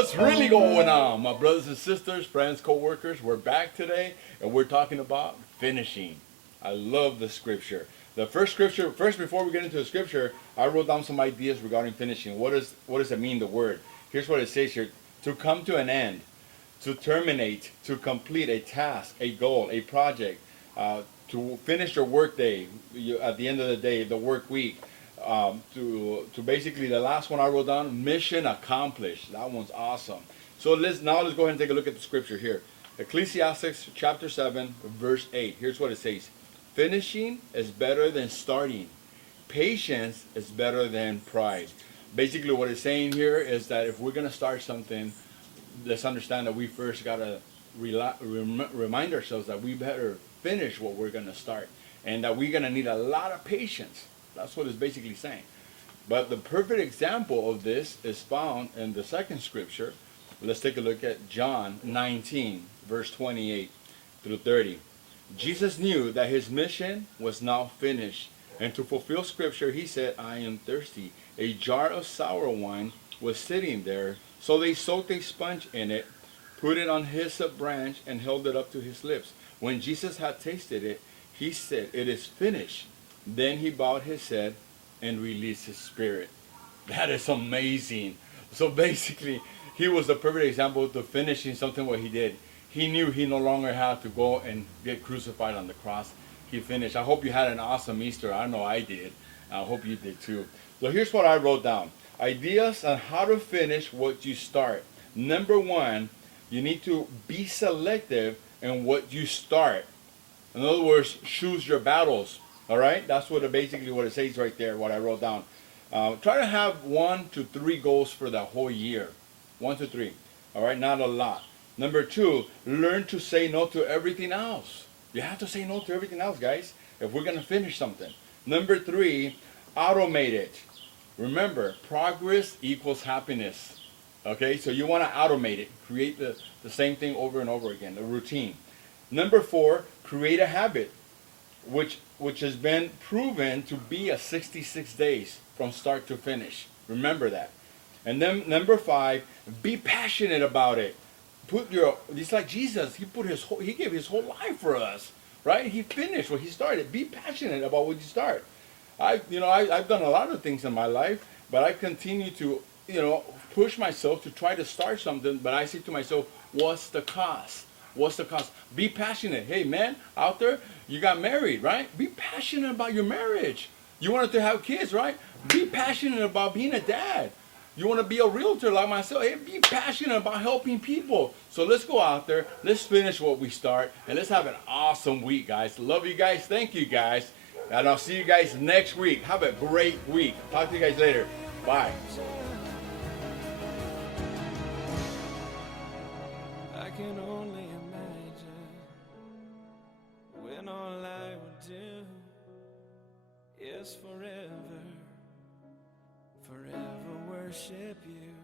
What's really going on, my brothers and sisters, friends, co-workers? We're back today, and we're talking about finishing. I love the scripture. The first scripture, first before we get into the scripture, I wrote down some ideas regarding finishing. What does it mean, the word? Here's what it says here: to come to an end, to terminate, to complete a task, a goal, a project, to finish your work day, at the end of the day, the work week. To basically the last one I wrote down, mission accomplished. That one's awesome. So let's go ahead and take a look at the scripture here. Ecclesiastes chapter 7, verse 8. Here's what it says: finishing is better than starting. Patience is better than pride. Basically what it's saying here is that if we're going to start something, let's understand that we first got to remind ourselves that we better finish what we're going to start, and that we're going to need a lot of patience. That's what it's basically saying. But the perfect example of this is found in the second scripture. Let's take a look at John 19, verse 28 through 30. Jesus knew that his mission was now finished, and to fulfill scripture, he said, "I am thirsty." A jar of sour wine was sitting there, so they soaked a sponge in it, put it on hyssop branch, and held it up to his lips. When Jesus had tasted it, he said, "It is finished." Then he bowed his head and released his spirit. That is amazing. So basically, he was the perfect example to finishing something what he did. He knew he no longer had to go and get crucified on the cross. He finished. I hope you had an awesome Easter. I know I did. I hope you did too. So here's what I wrote down. Ideas on how to finish what you start. Number one, you need to be selective in what you start. In other words, choose your battles. All right, that's basically what it says right there. What I wrote down. Try to have 1 to 3 goals for the whole year. 1 to 3. All right, not a lot. Number two, learn to say no to everything else. You have to say no to everything else, guys, if we're gonna finish something. Number three, automate it. Remember, progress equals happiness. Okay, so you want to automate it. Create the same thing over and over again, a routine. Number four, create a habit, which has been proven to be a 66 days from start to finish. Remember that. And then number five, be passionate about it. It's like Jesus. He gave his whole life for us, right? He finished what he started. Be passionate about what you start. I've done a lot of things in my life, but I continue to, push myself to try to start something. But I say to myself, what's the cost? What's the cost? Be passionate. Hey, man, out there, you got married, right? Be passionate about your marriage. You wanted to have kids, right? Be passionate about being a dad. You want to be a realtor like myself? Hey, be passionate about helping people. So let's go out there. Let's finish what we start. And let's have an awesome week, guys. Love you guys. Thank you, guys. And I'll see you guys next week. Have a great week. Talk to you guys later. Bye. I can only imagine when all I would do is forever worship you.